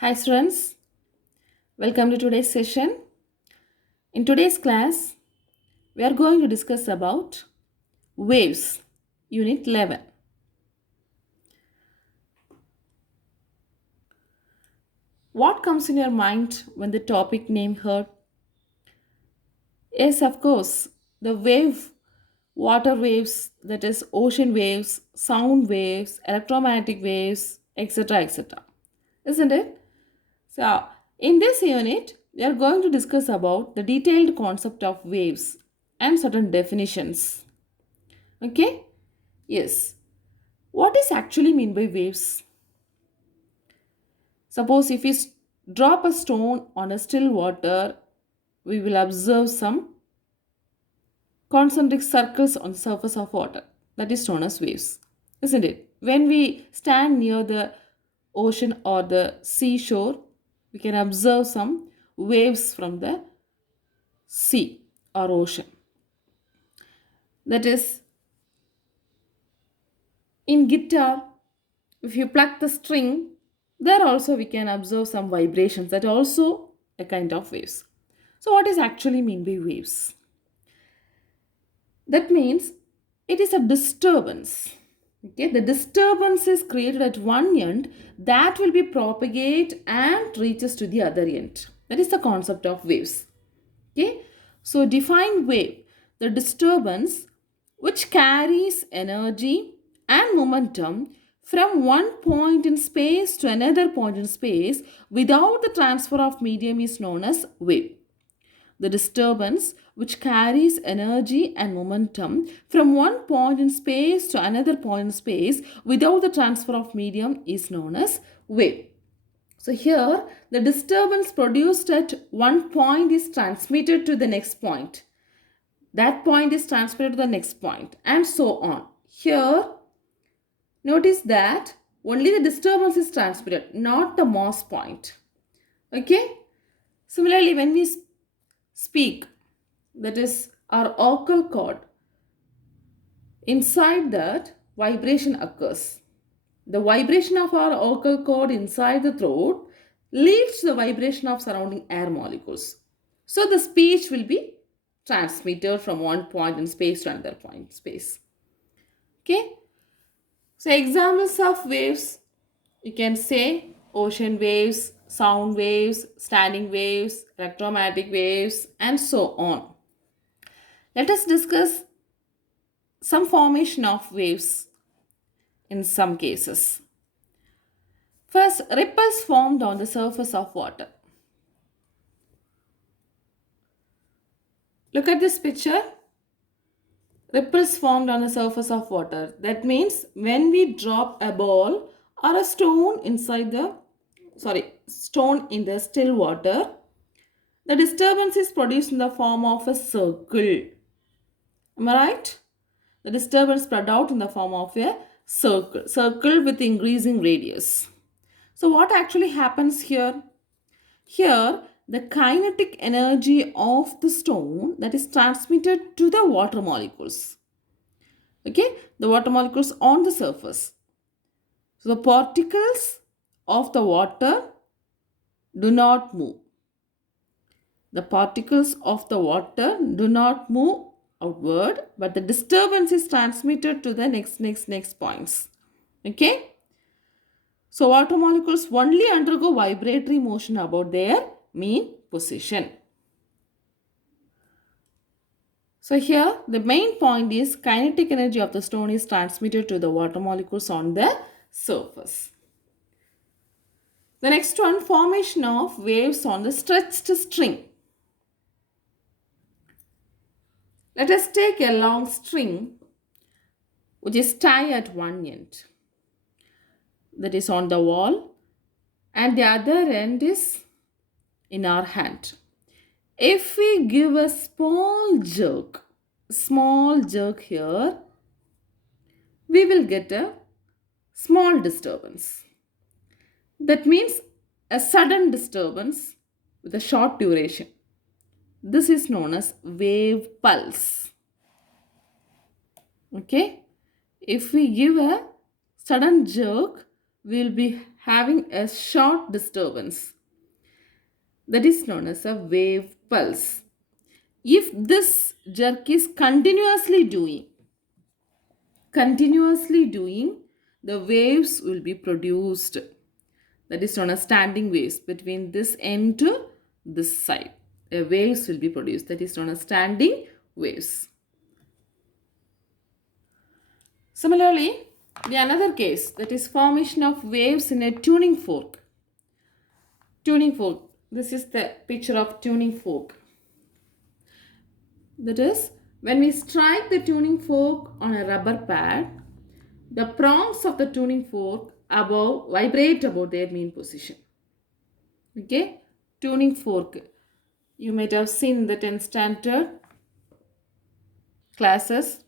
Hi students, welcome to today's session. In today's class, we are going to discuss about waves, unit 11. What comes in your mind when the topic name heard? Yes, of course, the wave, water waves, that is ocean waves, sound waves, electromagnetic waves, etc. etc. Isn't it? So, in this unit, we are going to discuss about the detailed concept of waves and certain definitions. Okay? Yes. What is actually mean by waves? Suppose if we drop a stone on a still water, we will observe some concentric circles on the surface of water. That is known as waves, isn't it? When we stand near the ocean or the seashore, we can observe some waves from the sea or ocean. That is, in guitar, if you pluck the string, there also we can observe some vibrations. That also a kind of waves. So what is actually mean by waves? That means it is a disturbance. Okay, the disturbance is created at one end that will be propagate and reaches to the other end. That is the concept of waves. Okay, so define wave, the disturbance which carries energy and momentum from one point in space to another point in space without the transfer of medium is known as wave. The disturbance which carries energy and momentum from one point in space to another point in space without the transfer of medium is known as wave. So here the disturbance produced at one point is transmitted to the next point. That point is transmitted to the next point and so on. Here notice that only the disturbance is transmitted, not the mass point. Okay? Similarly, when we speak, that is our vocal cord, inside that vibration occurs. The vibration of our vocal cord inside the throat leads to the vibration of surrounding air molecules. So the speech will be transmitted from one point in space to another point in space. Okay? So examples of waves, you can say ocean waves, sound waves, standing waves, electromagnetic waves, and so on. Let us discuss some formation of waves in some cases. First, ripples formed on the surface of water. Look at this picture. Ripples formed on the surface of water. That means when we drop a ball or a stone stone in the still water, the disturbance is produced in the form of a circle. Am I right? The disturbance spread out in the form of a circle with increasing radius. So what actually happens here? Here, the kinetic energy of the stone that is transmitted to the water molecules. Okay, the water molecules on the surface. So the particles of the water do not move. The particles of the water do not move outward, but the disturbance is transmitted to the next points. Okay. So water molecules only undergo vibratory motion about their mean position. So here the main point is kinetic energy of the stone is transmitted to the water molecules on the surface. The next one, formation of waves on the stretched string. Let us take a long string which is tied at one end, that is on the wall, and the other end is in our hand. If we give a small jerk here, we will get a small disturbance. That means a sudden disturbance with a short duration. This is known as wave pulse. Okay? If we give a sudden jerk, we will be having a short disturbance that is known as a wave pulse. If this jerk is continuously doing, the waves will be produced. That is known as standing waves between this end to this side. Waves will be produced. That is known as standing waves. Similarly, the another case, that is formation of waves in a tuning fork. Tuning fork. This is the picture of tuning fork. That is, when we strike the tuning fork on a rubber pad, the prongs of the tuning fork above vibrate about their mean position. Okay, tuning fork. You might have seen that in standard classes.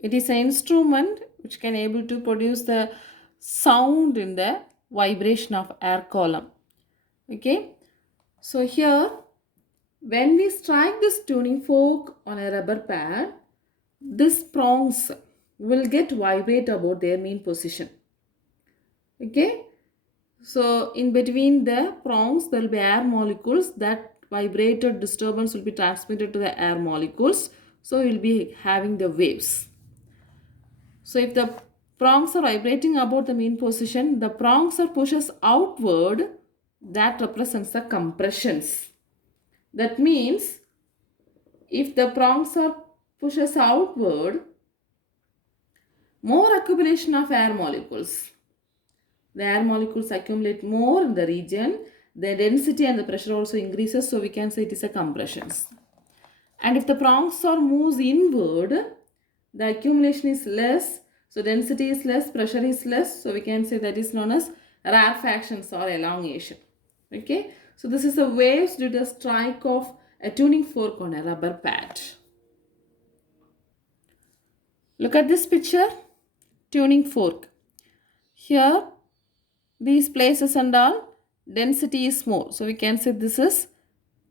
It is an instrument which can able to produce the sound in the vibration of air column. Okay, so here when we strike this tuning fork on a rubber pad, these prongs will get vibrate about their mean position. Okay, so in between the prongs there will be air molecules. That vibrated disturbance will be transmitted to the air molecules, so you will be having the waves. So if the prongs are vibrating about the mean position, the prongs are pushes outward, that represents the compressions. That means if the prongs are pushes outward, more accumulation of air molecules. The air molecules accumulate more in the region. The density and the pressure also increases, so we can say it is a compressions. And if the prongs are moves inward, the accumulation is less, so density is less, pressure is less, so we can say that is known as rarefactions or elongation. Okay, so this is the waves due to the strike of a tuning fork on a rubber pad. Look at this picture, tuning fork. Here, these places and all, density is more, so we can say this is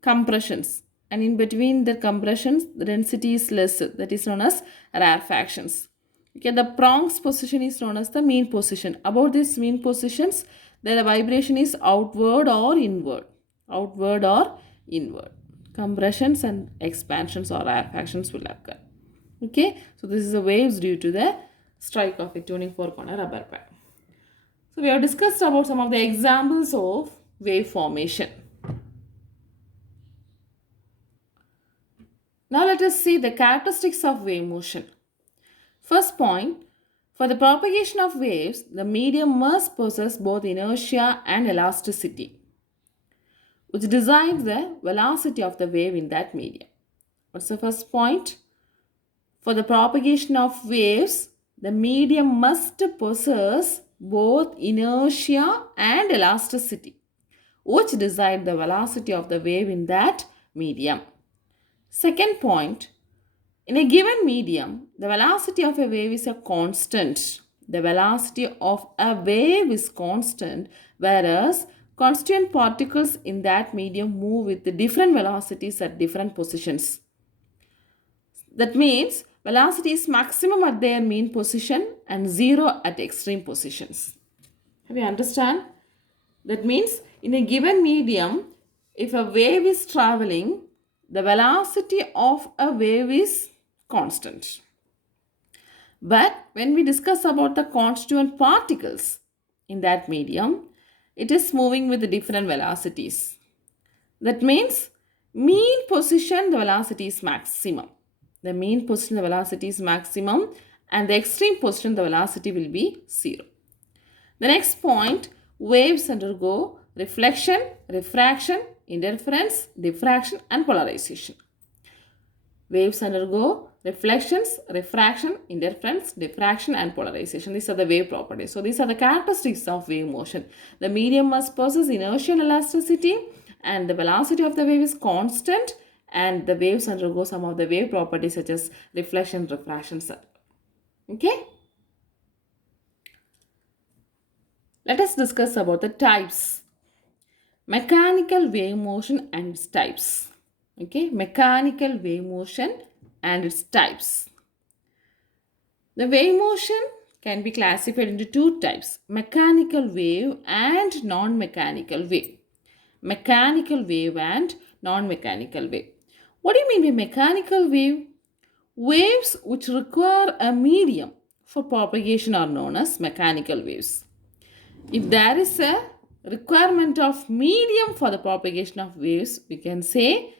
compressions, and in between the compressions the density is less, that is known as rarefactions. Okay, the prongs position is known as the mean position. About these mean positions, the vibration is outward or inward. Compressions and expansions or rarefactions will occur. Okay, so this is the waves due to the strike of a tuning fork on a rubber pad. So we have discussed about some of the examples of wave formation. Now let us see the characteristics of wave motion. First point, for the propagation of waves, the medium must possess both inertia and elasticity, which decides the velocity of the wave in that medium. What's the first point? For the propagation of waves, the medium must possess both inertia and elasticity, which decide the velocity of the wave in that medium. Second point, in a given medium, the velocity of a wave is a constant. The velocity of a wave is constant, whereas constituent particles in that medium move with different velocities at different positions. That means velocity is maximum at their mean position and zero at extreme positions. Have you understand? That means in a given medium, if a wave is traveling, the velocity of a wave is constant. But when we discuss about the constituent particles in that medium, it is moving with different velocities. That means mean position, the velocity is maximum. The mean position, the velocity is maximum, and the extreme position, the velocity will be zero. The next point, waves undergo reflection, refraction, interference, diffraction, and polarization. Waves undergo reflections, refraction, interference, diffraction, and polarization. These are the wave properties. So these are the characteristics of wave motion. The medium must possess inertia and elasticity, and the velocity of the wave is constant, and the waves undergo some of the wave properties such as reflection, refraction. Okay? Let us discuss about the types. Mechanical wave motion and its types. Okay, mechanical wave motion and its types. The wave motion can be classified into two types: mechanical wave and non-mechanical wave. Mechanical wave and non-mechanical wave. What do you mean by mechanical wave? Waves which require a medium for propagation are known as mechanical waves. If there is a requirement of medium for the propagation of waves, we can say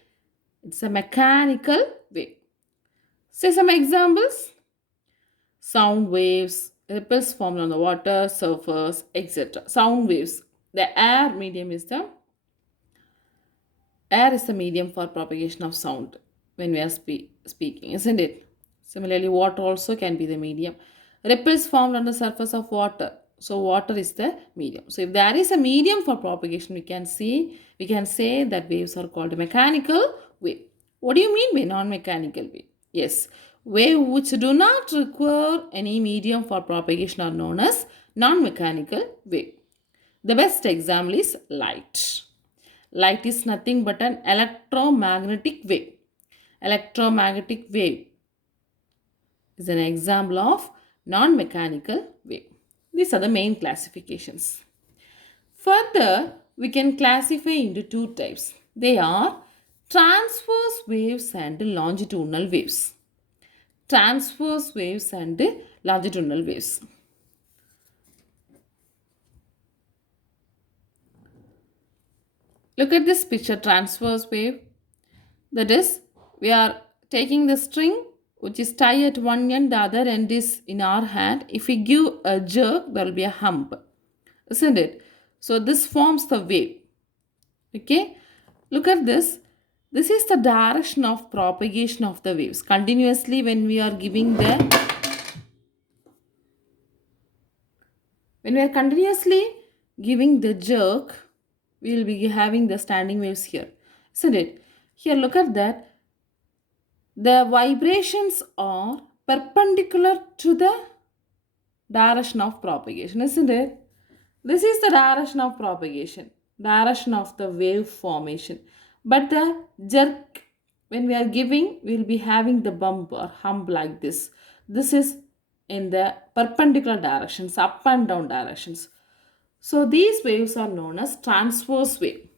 it's a mechanical wave. Say some examples: sound waves, ripples formed on the water surface, etc. Sound waves. The air is the medium for propagation of sound when we are speaking, isn't it? Similarly, water also can be the medium. Ripples formed on the surface of water. So water is the medium. So if there is a medium for propagation, we can say that waves are called mechanical wave. What do you mean by non-mechanical wave? Yes, waves which do not require any medium for propagation are known as non-mechanical wave. The best example is light. Light is nothing but an electromagnetic wave. Electromagnetic wave is an example of non-mechanical wave. These are the main classifications. Further, we can classify into two types. They are transverse waves and longitudinal waves. Transverse waves and longitudinal waves. Look at this picture, transverse wave. That is, we are taking the string which is tied at one end, the other end is in our hand. If we give a jerk, there will be a hump, isn't it? So this forms the wave. Okay, look at this. This is the direction of propagation of the waves. Continuously, when we are continuously giving the jerk, we will be having the standing waves here, isn't it? Here, look at that. The vibrations are perpendicular to the direction of propagation, isn't it? This is the direction of propagation, direction of the wave formation. But the jerk, when we are giving, we will be having the bump or hump like this. This is in the perpendicular directions, up and down directions. So these waves are known as transverse wave.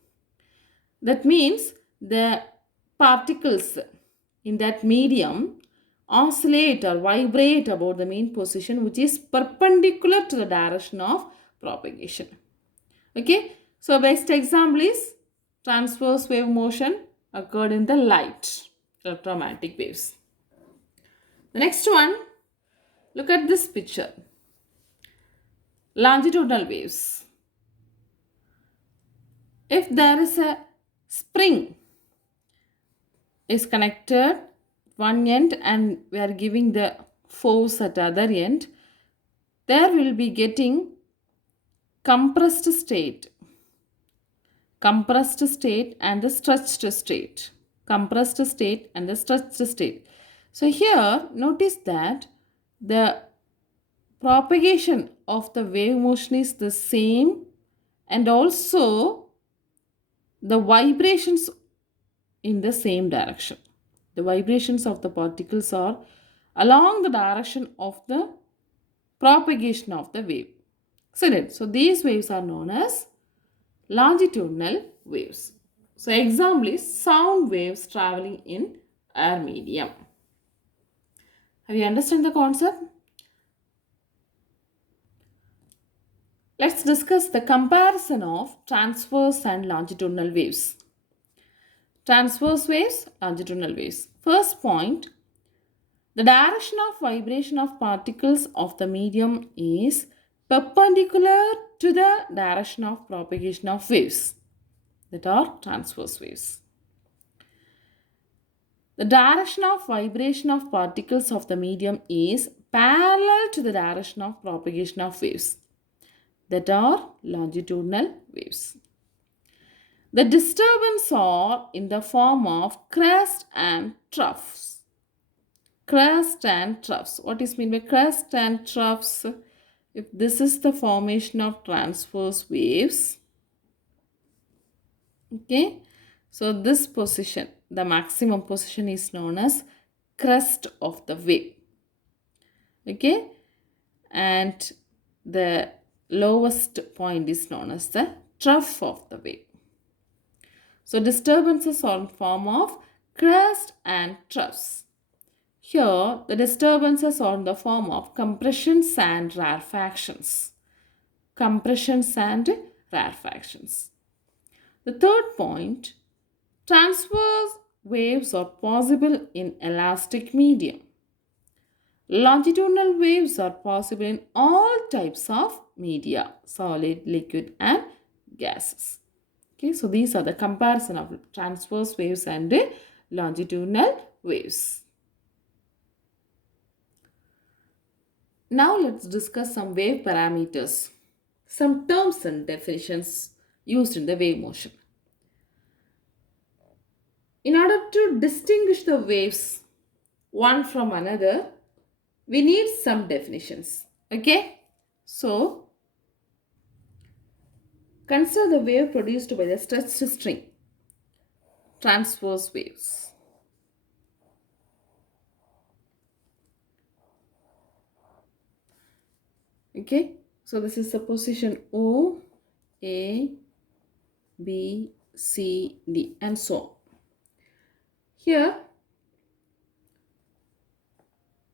That means the particles in that medium oscillate or vibrate about the mean position which is perpendicular to the direction of propagation. Okay, so best example is transverse wave motion occurred in the light, electromagnetic waves. The next one, look at this picture. Longitudinal waves. If there is a spring is connected one end and we are giving the force at the other end, there will be getting compressed state and the stretched state. Compressed state and the stretched state. So here notice that the propagation of the wave motion is the same and also the vibrations in the same direction. The vibrations of the particles are along the direction of the propagation of the wave. So these waves are known as longitudinal waves. So example is sound waves traveling in air medium. Have you understood the concept? Let's discuss the comparison of transverse and longitudinal waves. Transverse waves, longitudinal waves. First point, the direction of vibration of particles of the medium is perpendicular to the direction of propagation of waves, that are transverse waves. The direction of vibration of particles of the medium is parallel to the direction of propagation of waves, that are longitudinal waves. The disturbance are in the form of crest and troughs. Crest and troughs. What is meant by crest and troughs? If this is the formation of transverse waves, okay, so this position, the maximum position is known as crest of the wave. Okay, and the lowest point is known as the trough of the wave. So disturbances are in form of crest and troughs. Here, the disturbances are in the form of compressions and rarefactions. Compressions and rarefactions. The third point, transverse waves are possible in elastic medium. Longitudinal waves are possible in all types of media, solid, liquid, and gases. Okay, so these are the comparison of transverse waves and longitudinal waves. Now let's discuss some wave parameters, some terms and definitions used in the wave motion. In order to distinguish the waves one from another, we need some definitions. Okay, so consider the wave produced by the stretched string, transverse waves. Okay, so this is the position O, A, B, C, D, and so on. Here,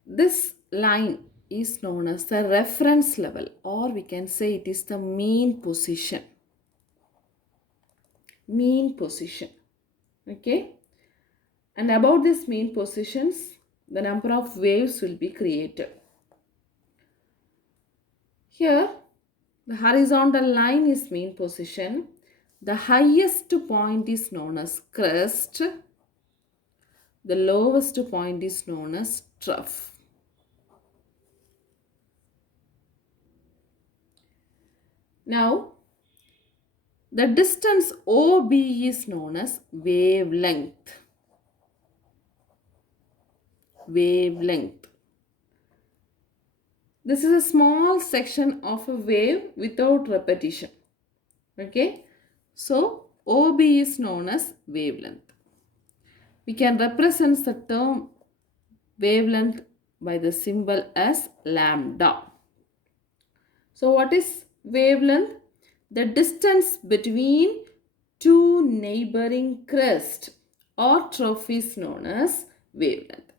this line is known as the reference level, or we can say it is the mean position. Mean position. Okay, and about this mean positions, the number of waves will be created. Here, the horizontal line is mean position. The highest point is known as crest. The lowest point is known as trough. Now, the distance OB is known as wavelength. Wavelength. This is a small section of a wave without repetition. Okay, so OB is known as wavelength. We can represent the term wavelength by the symbol as lambda. So what is wavelength? The distance between two neighboring crests or trough is known as wavelength.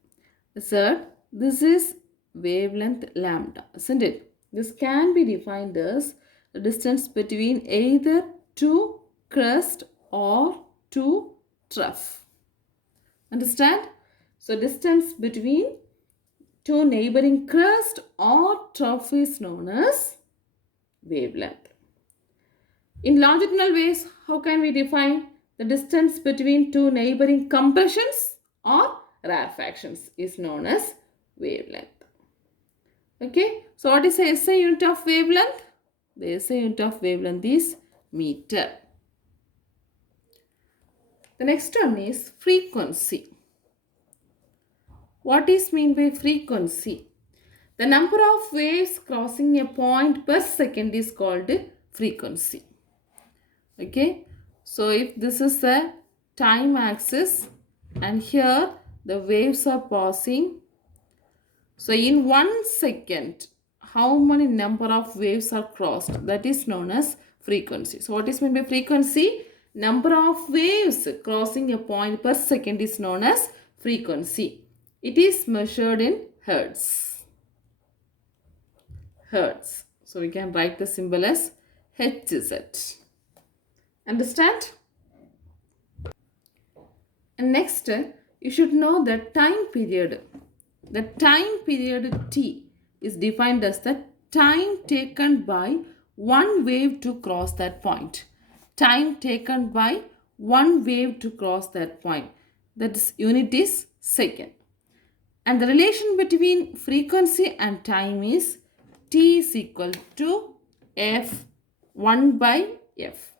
Third, this is wavelength lambda, isn't it? This can be defined as the distance between either two crest or two trough. Understand? So distance between two neighboring crest or trough is known as wavelength. In longitudinal waves, how can we define the distance between two neighboring compressions or rarefactions is known as wavelength. Okay, so what is the SI unit of wavelength? The SI unit of wavelength is meter. The next one is frequency. What is meant by frequency? The number of waves crossing a point per second is called frequency. Okay, so if this is the time axis and here the waves are passing, so in 1 second, how many number of waves are crossed? That is known as frequency. So what is meant by frequency? Number of waves crossing a point per second is known as frequency. It is measured in hertz. Hertz. So we can write the symbol as Hz. Understand? And next, you should know the time period. The time period T is defined as the time taken by one wave to cross that point. Time taken by one wave to cross that point. That unit is second. And the relation between frequency and time is T is equal to F1 by F.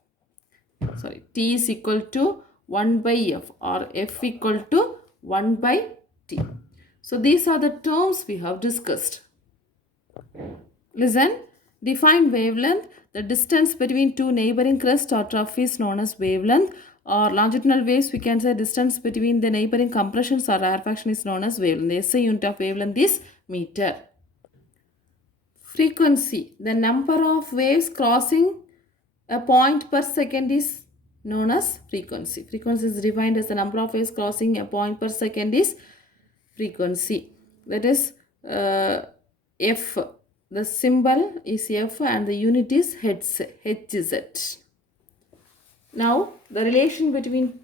Sorry, T is equal to 1 by F or F equal to 1 by T. So these are the terms we have discussed. Listen, define wavelength. The distance between two neighboring crests or trough is known as wavelength. Or longitudinal waves, we can say distance between the neighboring compressions or rarefaction is known as wavelength. The SI unit of wavelength is meter. Frequency. The number of waves crossing a point per second is known as frequency. Frequency is defined as the number of waves crossing a point per second is frequency. That is F. The symbol is F and the unit is Hz. Hz. Now the relation between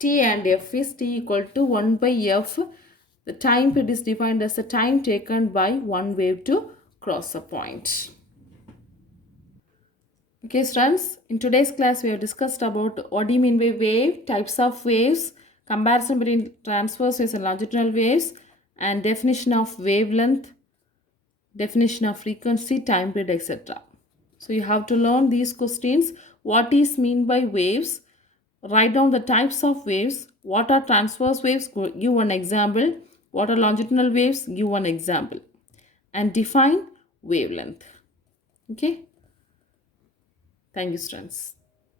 T and F is T equal to 1 by F. The time period is defined as the time taken by one wave to cross a point. Okay, students, in today's class we have discussed about what do you mean by wave, types of waves, comparison between transverse waves and longitudinal waves, and definition of wavelength, definition of frequency, time period, etc. So you have to learn these questions. What is mean by waves? Write down the types of waves. What are transverse waves? Give one example. What are longitudinal waves? Give one example. And define wavelength. Okay. Thank you, students.